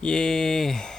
Yeah.